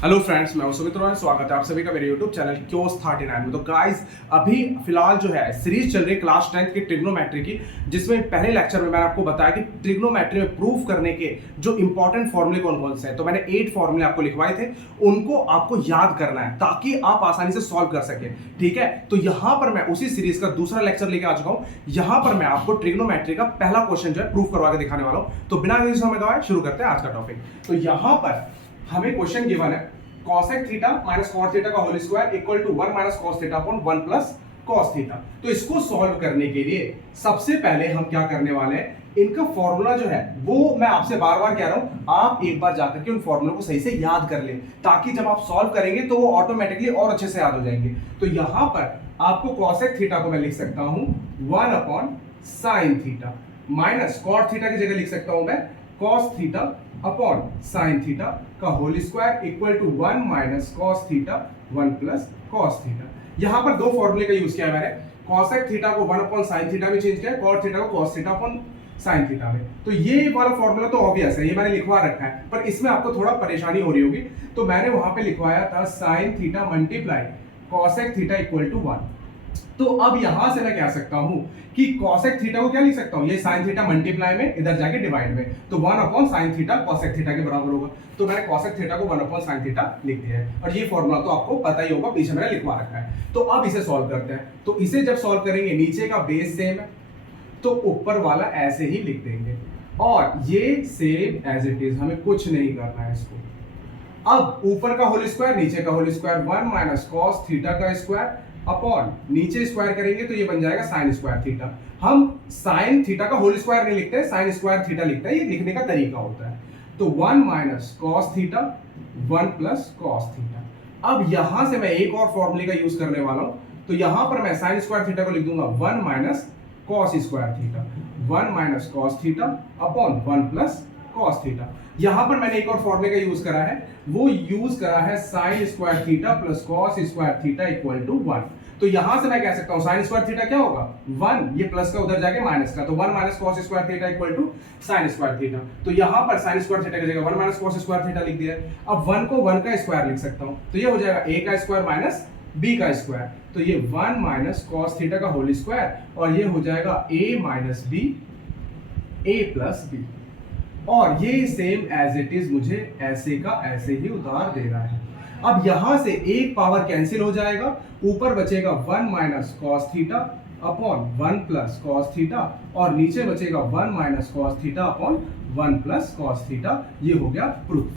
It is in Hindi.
हेलो फ्रेंड्स, मैं सुमित रॉय। स्वागत है आप सभी का मेरे यूट्यूब चैनल क्योस 39 में। तो गाइस, अभी फिलहाल जो है सीरीज चल रही है क्लास 10th की ट्रिग्नोमेट्री की, जिसमें पहले लेक्चर में मैंने आपको बताया कि ट्रिग्नोमेट्री में प्रूफ करने के जो इंपॉर्टेंट फॉर्मूले कौन कौन से हैं। तो मैंने 8 फॉर्मूले आपको लिखवाए थे, उनको आपको याद करना है ताकि आप आसानी से सॉल्व कर सके। ठीक है, तो यहां पर मैं उसी सीरीज का दूसरा लेक्चर लेके आ चुका हूं। यहां पर मैं आपको ट्रिग्नोमेट्री का पहला क्वेश्चन जो है प्रूफ करवा के दिखाने वाला हूं। तो बिना किसी समय गवाए शुरू करते हैं आज का टॉपिक। तो यहां पर हमें क्वेश्चन गिवन है cosec theta minus cot theta का whole square equal to 1 minus cos theta upon 1 plus cos theta. तो इसको सॉल्व करने के लिए सबसे पहले हम क्या करने वाले हैं, इनका फॉर्मूला जो है वो मैं आपसे बार बार कह रहा हूं, आप एक बार जाकर के उन फॉर्मूलों को सही से याद कर लें ताकि जब आप सॉल्व करेंगे तो वो ऑटोमेटिकली और अच्छे से याद हो जाएंगे। तो यहां पर आपको cosec थीटा को मैं लिख सकता हूं 1 upon sin theta minus cot theta की जगह लिख सकता हूं मैं cos theta upon sin theta का whole square equal to 1 minus cos theta 1 plus cos theta. यहां पर दो फॉर्मूले का यूज किया है मैंने, cosec थीटा को 1 अपॉन sin थीटा में चेंज किया, cot थीटा को cos theta upon sin theta में। तो ये वाला फॉर्मूला तो ऑब्वियस है, ये मैंने लिखवा रखा है, पर इसमें आपको थोड़ा परेशानी हो रही होगी। तो मैंने वहां पे लिखवाया था sin theta multiply cosec theta equal to 1। तो अब यहां से मैं कह सकता हूं कि cosec थीटा को क्या लिख सकता हूं, ये sin थीटा मल्टीप्लाई में इधर जाके डिवाइड में, तो 1 upon sin theta cosec theta के बराबर होगा। तो मैंने cosec थीटा को 1 अपॉन sin थीटा लिख दिया है, और ये फॉर्मूला तो आपको पता ही होगा, पीछे मैंने लिखवा रखा है। तो अब इसे सॉल्व करते हैं। तो इसे जब सॉल्व करेंगे, नीचे का बेस सेम है तो ऊपर वाला ऐसे ही लिख देंगे, और ये सेम एज इट इज, हमें कुछ नहीं करना है इसको। अब ऊपर का होल स्क्वायर नीचे का whole square 1 minus cos theta का स्क्वायर अपॉन नीचे स्क्वायर करेंगे तो ये बन जाएगा sin स्क्वायर थीटा। हम sin थीटा का होल स्क्वायर नहीं लिखते, sin स्क्वायर थीटा लिखते हैं, ये लिखने का तरीका होता है। तो 1 minus cos theta 1 plus cos theta. अब यहां से मैं एक और फॉर्मूले का यूज करने वाला हूं, तो यहां पर मैं sin स्क्वायर थीटा को लिख दूंगा 1 minus cos square theta 1 minus cos theta upon 1 plus cos theta. यहां पर मैंने एक और फॉर्मूले का यूज करा है, वो यूज करा है sin square theta plus cos square theta equal to 1। तो यहां से मैं कह सकता हूं sin स्क्वायर थीटा क्या होगा 1, ये प्लस का उधर जाके माइनस का, तो 1 minus cos square theta equal to sin square theta. तो यहां पर sin स्क्वायर थीटा की जगह 1 माइनस cos स्क्वायर थीटा लिख दिया। अब 1 को 1 का स्क्वायर लिख सकता हूं, तो ये हो जाएगा a का स्क्वायर माइनस b का स्क्वायर, तो ये 1 माइनस cos थीटा का होल स्क्वायर, और ये हो जाएगा a minus b a plus b। और ये सेम एज इट इज मुझे ऐसे का ऐसे ही उतार दे रहा है। अब यहां से एक पावर कैंसिल हो जाएगा, ऊपर बचेगा 1 minus cos theta upon 1 plus cos theta, और नीचे बचेगा 1 minus cos theta upon 1 plus cos theta. ये हो गया प्रूफ।